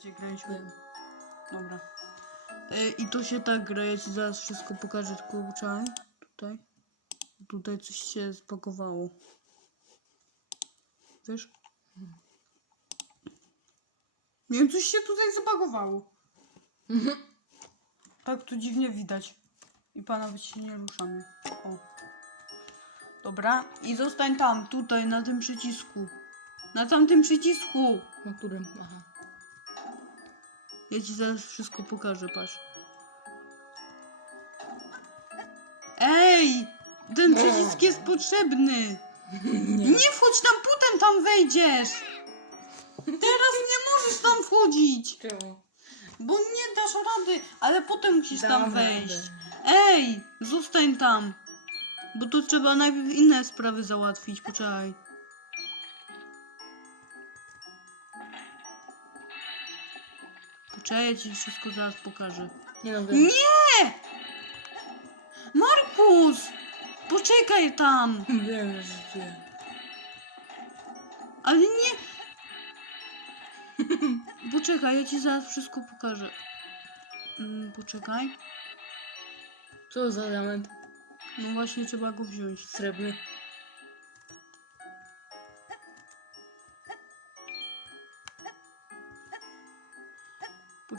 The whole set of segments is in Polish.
Gdzie graliśmy? Dobra. E, I to się tak gra, ja ci zaraz wszystko pokażę, tylko czekaj. Tutaj. Tutaj coś się spakowało. Wiesz? Nie wiem, coś się tutaj zapakowało. Tak tu dziwnie widać. I pana być się nie ruszamy. O. Dobra. I zostań tam, tutaj, na tym przycisku. Na tamtym przycisku. Na którym? Aha. Ja ci zaraz wszystko pokażę, patrz. Ej! Ten przycisk jest potrzebny! Nie. Wchodź tam, potem tam wejdziesz! Teraz nie możesz tam wchodzić! Czemu? Bo nie dasz rady, ale potem musisz tam Dam wejść. radę. Ej! Zostań tam! Bo to trzeba najpierw inne sprawy załatwić, poczekaj. Poczekaj, ja ci wszystko zaraz pokażę. Nie no, wiem. Nie! Markus! Poczekaj tam! Wiem, że żyję. Ale nie... Poczekaj, ja ci zaraz wszystko pokażę. Mm, poczekaj. Co za element? No właśnie trzeba go wziąć. Srebrny.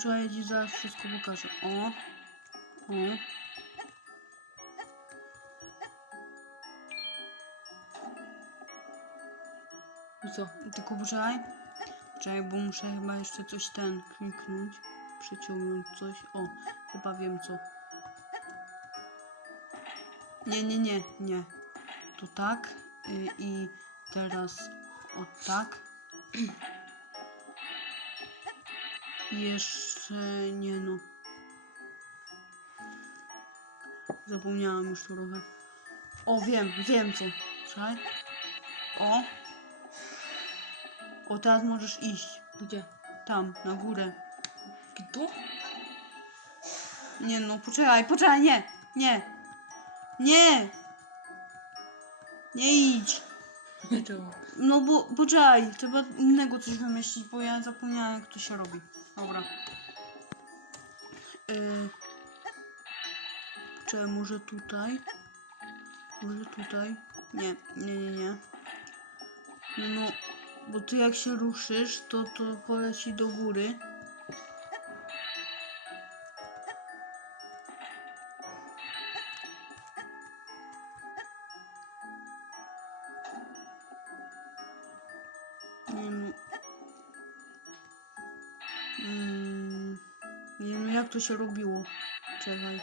Ja ci zaraz wszystko pokażę. O. O. Co? Tylko poczekaj. Poczekaj, bo muszę chyba jeszcze coś ten kliknąć. Przeciągnąć coś. O, chyba wiem co. Nie, nie, nie, nie. To tak. Y, I teraz o tak. Jeszcze nie no. Zapomniałam już trochę. O, wiem, wiem co. Czekaj. O. O, teraz możesz iść. Gdzie? Tam, na górę. Tu? Nie no, poczekaj, poczekaj, nie, nie. Nie. Nie idź. No bo, poczekaj, trzeba innego coś wymyślić, bo ja zapomniałem jak to się robi. Dobra. Yy. Poczekaj, może tutaj? Może tutaj? Nie, nie, nie, nie. No, bo ty jak się ruszysz, to to poleci do góry. Nie no. Mm, nie no, jak to się robiło? Czekaj.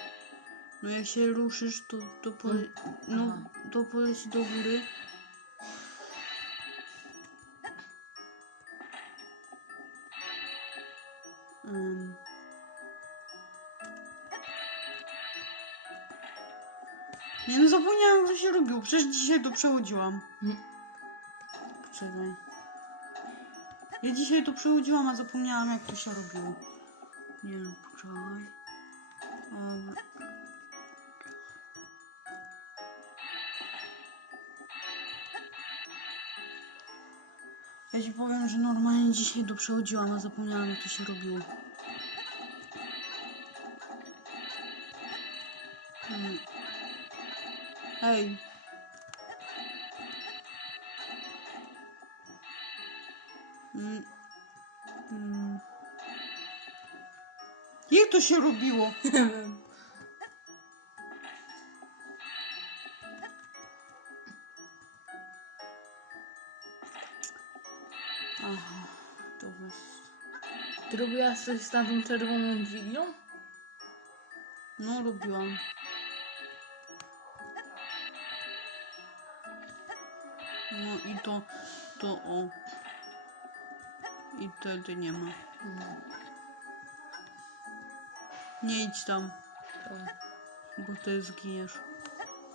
No jak się ruszysz, to, to pole... No, Aha. to poleci do góry. Ym. Nie no, zapomniałam to się robiło. Przecież dzisiaj to przechodziłam. Mm. Poczekaj. Ja dzisiaj to przechodziłam, a zapomniałam jak to się robiło. Nie no, poczekaj. O, Ja ci powiem, że normalnie dzisiaj to przechodziłam, a zapomniałam jak to się robiło. Hmm. Hej. To się robiło? Aha, to was. Ty robiłaś coś z tamtą czerwoną dźwignią? No, robiłam. No i to, to o. I wtedy nie ma. Nie idź tam, To. bo ty zginiesz.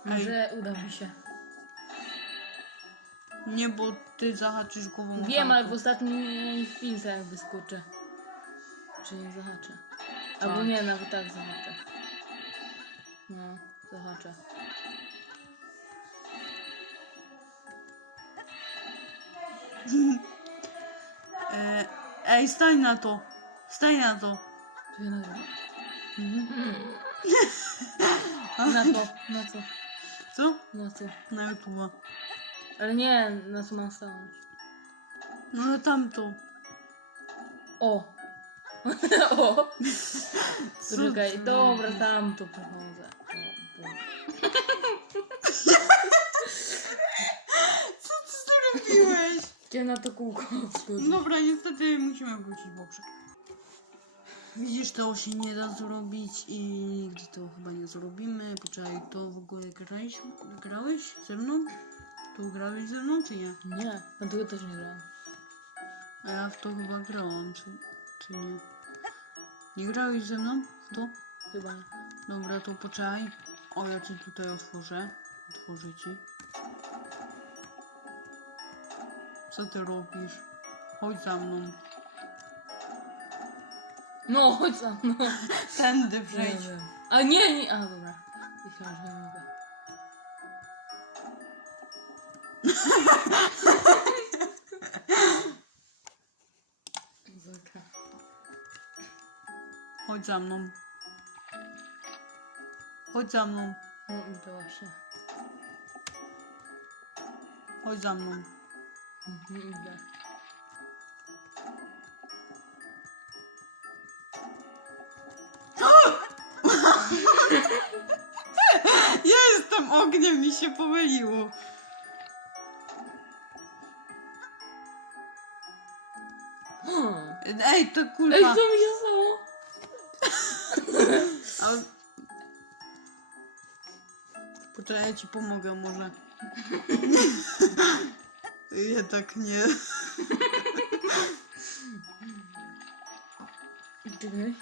Ej, Może uda mi się. nie, bo ty zahaczysz głową. o Wiem, ale w ostatniej chwili jak wyskoczę. Czy nie zahaczę? Albo Tak. nie, nawet tak zahaczę. No, zahaczę. E, ej, stań na to. Staj na to. To ja nagrywam? Mhm. Na to, na co, Co? na co. Na YouTube'a. Ale nie, na co mam stanąć. No na tamto. O! o! Co Czekaj, ty dobra, robisz? tam to przechodzę. O, Boże. Co ty zrobiłeś? Gdzie na to kółko wskoczyć? Dobra, niestety musimy wrócić w poprzek. Widzisz, to się nie da zrobić i nigdy to chyba nie zrobimy. Poczekaj, to w ogóle grałeś, grałeś ze mną? To grałeś ze mną, czy nie? Nie, na tego też nie grałem. A ja w to chyba grałam, czy, czy nie? Nie grałeś ze mną w to? Chyba nie. Dobra, to poczekaj. O, ja ci tutaj otworzę. Otworzę ci. Co ty robisz? Chodź za mną. No, chodź tam, no. Tędy przejdź. wiem. A nie, nie, a dobra. Myślałam, że nie mogę. Zaka. Chodź za mną. Chodź za mną. No i to właśnie. Chodź za mną. Mhm, idę. Ja jestem ogniem, mi się pomyliło. Hmm. Ej, to. Ej, co mi się stało? Ale... Poczekaj, ja ci pomogę może. Jednak nie. Czekaj.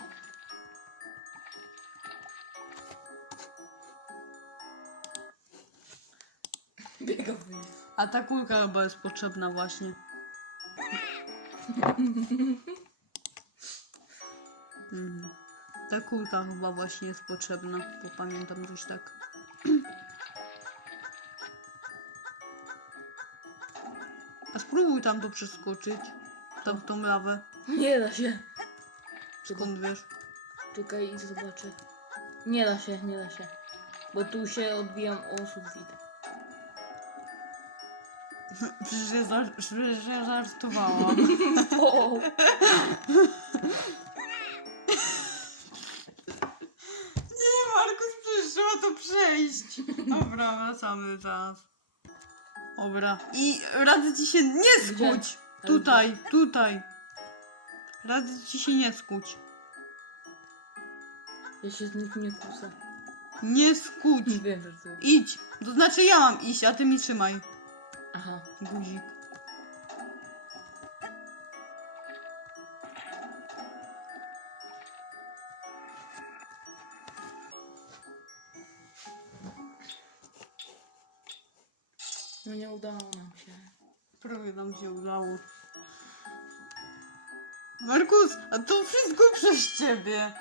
Biega w lis. A ta kulka chyba jest potrzebna właśnie. Mhm. Ta kulka chyba właśnie jest potrzebna, bo pamiętam coś tak. A spróbuj tam to przeskoczyć. Tam w tą lawę. Nie da się. Skąd wiesz? Czekaj i zobaczę. Nie da się, nie da się. Bo tu się odbijam o sufit. Przecież za, przecież ja żartowałam. O! Nie, Markus, przecież trzeba to przejść. Dobra, wracamy teraz. Dobra. I radzę ci się nie Gdzie? skuć. Tutaj, tutaj. Radzę ci się nie skuć. Ja się z nikim nie kłócę. Nie skuć. Wiem, że. Idź. To znaczy ja mam iść, a ty mi trzymaj. Aha. Guzik. No nie udało nam się. Prawie nam się udało. Markus, a to wszystko przez ciebie.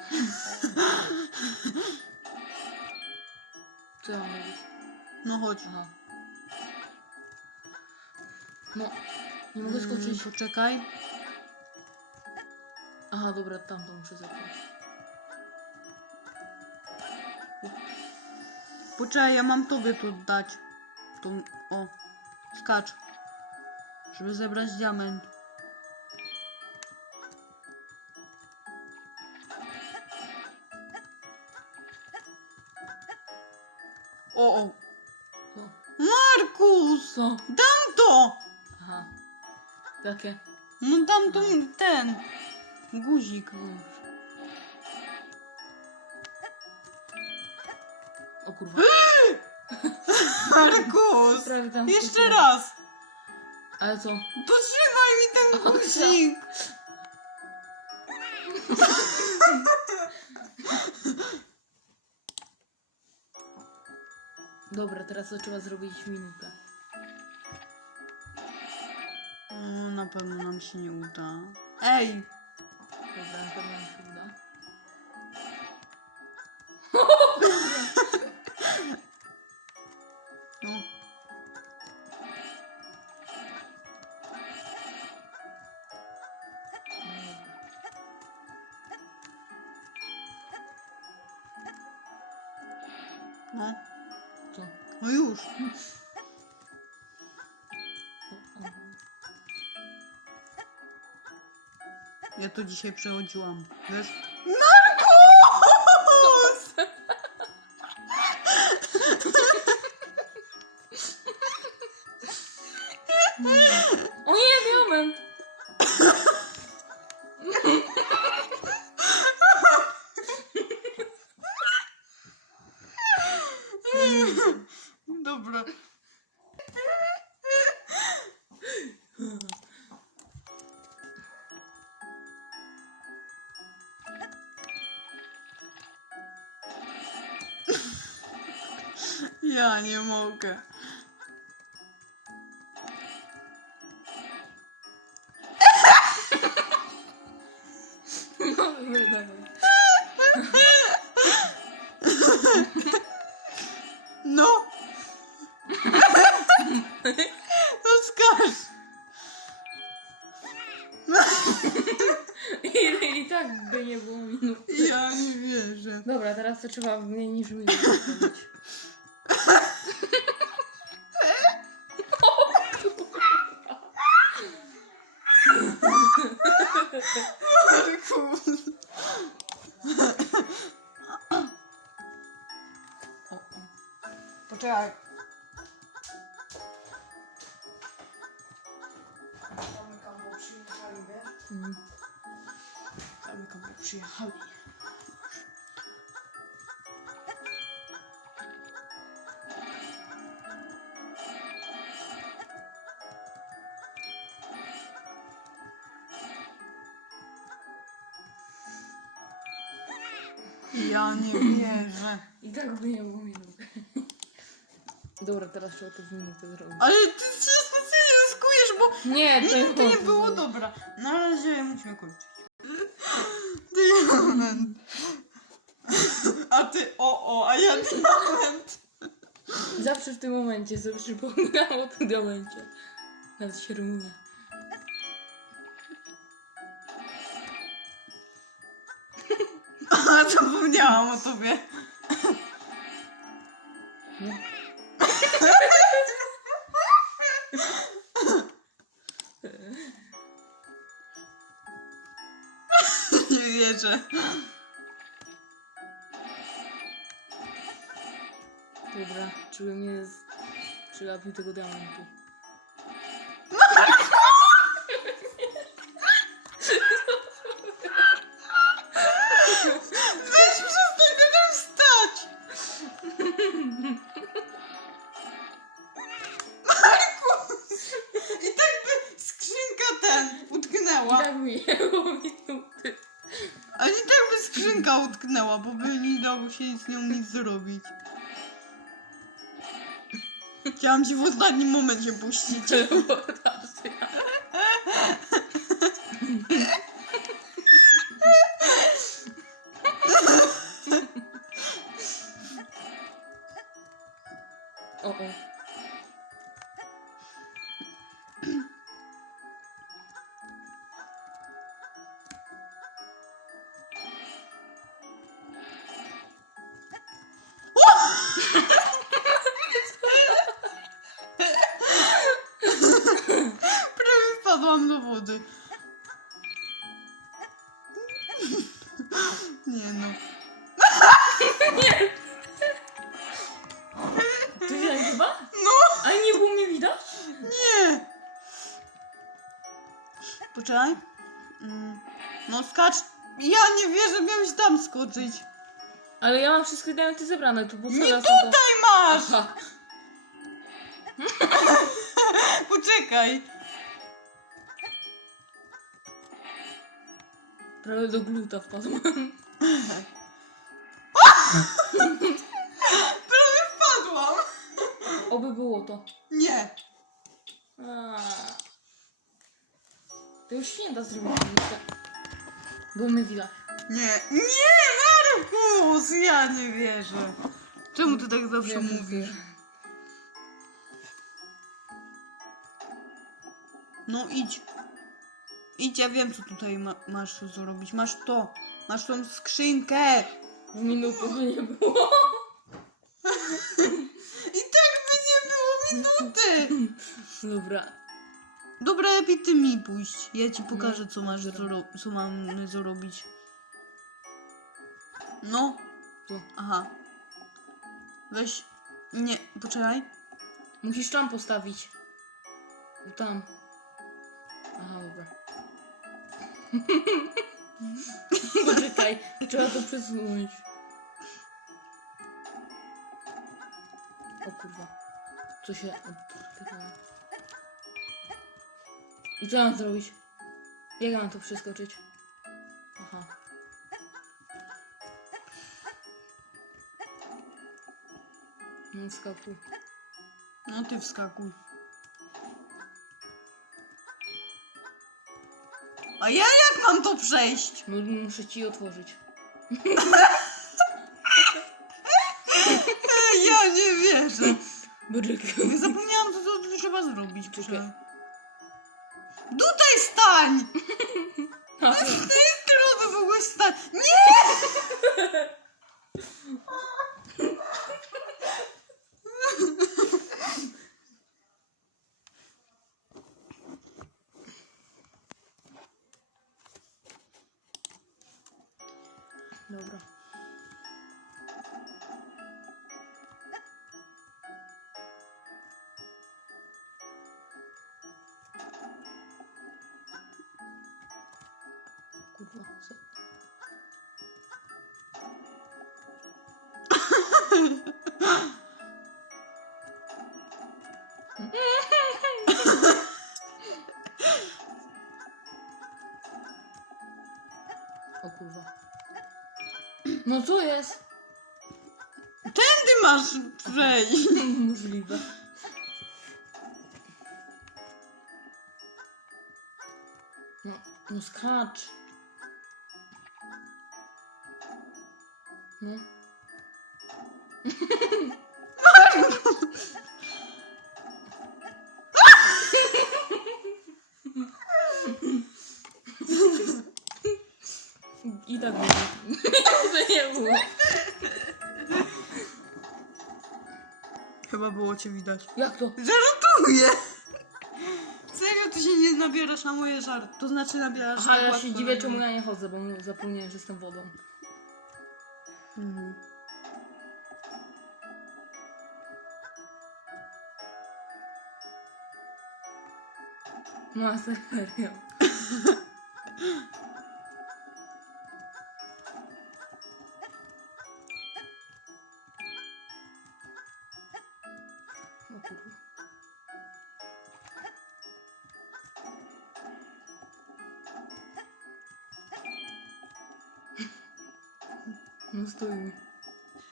Co ja mam? No chodź. Aha. No. Nie mogę Mm, skoczyć. Poczekaj. Aha, dobra, tamto muszę zepchnąć. Poczekaj, ja mam tobie tu dać. Tą, o, skacz. Żeby zebrać diament. O, o. Markus! Co? Aha. Jakie? No dam tu ten. Guzik. O kurwa. Markus! Prawie tam Jeszcze skoczyłem. raz! Ale co? To trzymaj mi ten guzik! Dobra, teraz to trzeba zrobić minutę. na pewno nam się nie uda. Ej! Dobra, na pewno nam się uda. No. No. Co? No już. Ja to dzisiaj przechodziłam. Wiesz? Narkus! O nie, diament! Dobra. Ja nie mogę. No, no, dawaj. No! No skacz! I, I tak by nie było minut. Ja nie wierzę. Dobra, teraz to trzeba mniej niż minut zrobić. Ja nie wierzę. I tak było minut. Dobra, teraz trzeba to w minutę zrobić. Ale ty się specjalnie ryskujesz, bo Nie, to, Nie, to nie było dobra. Na razie musimy kończyć. Diament. A ty o o, a ja diament. Zawsze w tym momencie sobie przypominam o tym diamencie. Nawet się rymuje. Zapomniałam o tobie. Nie? Wierzę. Dobra, żeby mnie z... przygapił tego diamentu. Dało się z nią nic zrobić. Chciałam ci w ostatnim momencie puścić. O. Poczekaj. Mm. No skacz. Ja nie wierzę, miałeś tam skoczyć. Ale ja mam wszystkie diamenty zebrane, to co Nie tutaj masz! Aha. Poczekaj. Prawie do gluta wpadłem. Prawie wpadłam. Oby było to. Nie. A. To już święta zrobić. Bo my widać. Nie. Nie, Markus! Ja nie wierzę. Czemu ty tak zawsze Wiem, mówisz? No idź. Idź, ja wiem co tutaj ma masz zrobić. Masz to. Masz tą skrzynkę. W minutę by nie było. I tak by nie było minuty! Dobra. Dobra, lepiej ty mi pójść. Ja ci pokażę, co masz, zro- co mam zrobić. No. Tu. Aha. Weź. Nie, poczekaj. Musisz tam postawić. Tam. Aha, dobra. Poczekaj, trzeba to przesunąć. O kurwa. Co się odpytało? I co mam zrobić? Jak mam to przeskoczyć? Aha. No skakuj. No ty wskakuj. A ja jak mam to przejść? No, muszę ci otworzyć. Ja nie wierzę. Zapomniałam, co to trzeba zrobić. Czekaj. Poczekaj. Tutaj stań! Aha. Z tej strony O kurwa. No co jest? Tędy masz przejść. Możliwe. No, no skacz. No. I tak było. To nie było. Chyba było cię widać. Jak to? Żartuję! Serio, ty się nie nabierasz na moje żarty. To znaczy nabierasz Aha, tak ja się na dziwię, czemu ja nie chodzę, bo zapomniałem, że jestem wodą. Mhm. No, a serio. O kurwa. No stój mi.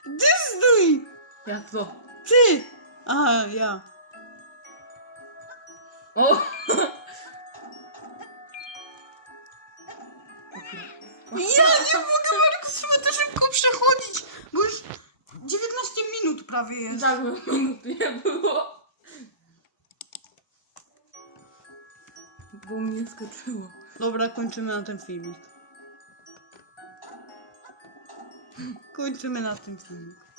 Ty stój! Jak to? Minut prawie jest. Tak, bo minuty nie było. Bo mnie skoczyło. Dobra, kończymy na ten filmik. Kończymy na tym filmik.